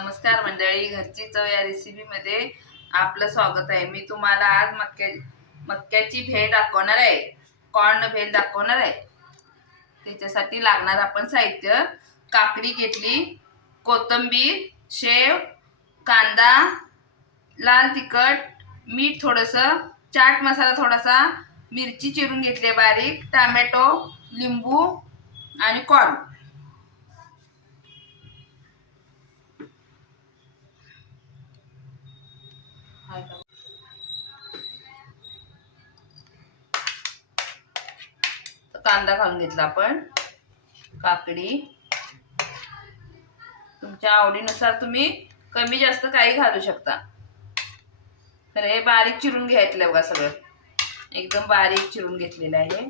नमस्कार मंडळी, घरची चव या रेसिपीमध्ये आपलं स्वागत आहे। मी तुम्हाला आज मक्याची भेळ दाखवणार आहे, कॉर्न भेळ दाखवणार आहे। त्याच्यासाठी लागणार आपण साहित्य: काकडी घेतली, कोथिंबीर, शेव, कांदा, लाल तिखट, मीठ थोडंसं, चाट मसाला थोडासा, मिरची चिरून घेतली बारीक, टोमॅटो, लिंबू आणि कॉर्न। कांदा घालून घेतला आपण, काकडी तुमच्या आवडीनुसार तुम्ही कमी जास्त काही घालू शकता। तर हे बारीक चिरून घ्यायचं बघा, सगळं एकदम बारीक चिरून घेतलेलं आहे।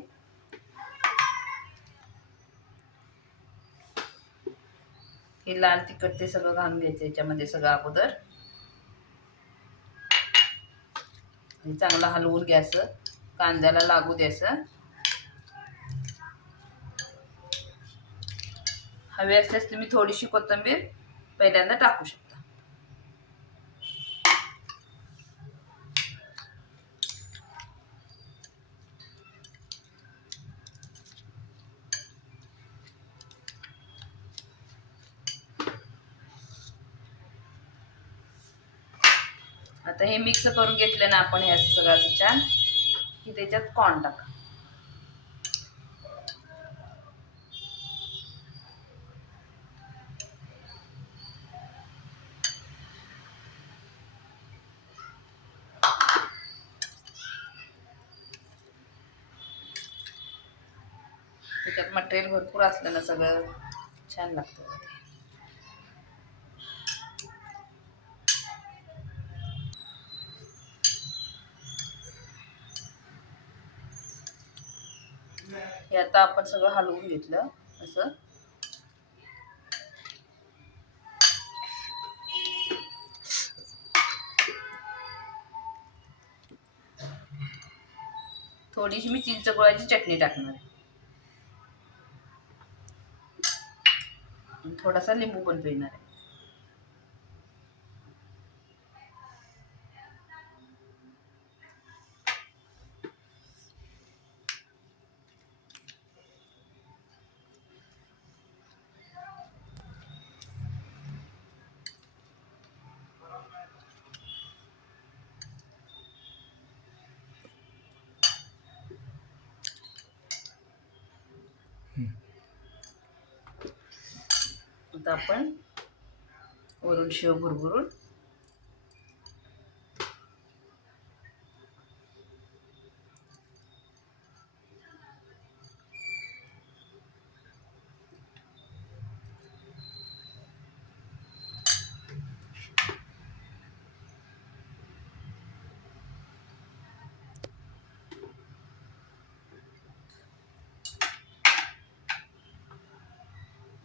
हे लाल तिखट ते सगळं घालून घ्यायचं याच्यामध्ये सगळं अगोदर। हे चांगलं हलवून घ्यायचं, कांद्याला लागू द्यायचं। हवे असल्यास तुम्ही थोडीशी कोथिंबीर पहिल्यांदा टाकू शकता। आता हे मिक्स करून घेतलं ना आपण, हे सगळं छान की त्याच्यात कॉर्न टाका। त्याच्यात मटेरियल भरपूर असलं ना, सगळं छान लागतं। हे आता आपण सगळं हलवून घेतलं असं। थोडीशी मी चिंचगुळाची चटणी टाकणार आहे, थोडासा लिंबू पण पिळणार आहे। आता आपण वरून शेव भरभरून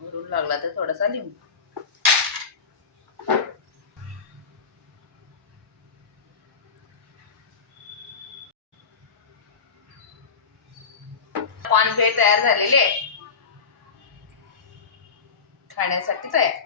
वरून लागला तर थोडासा लिंबू। कॉर्न भेळ तयार झालेली आहे, खाण्यासाठी तयार।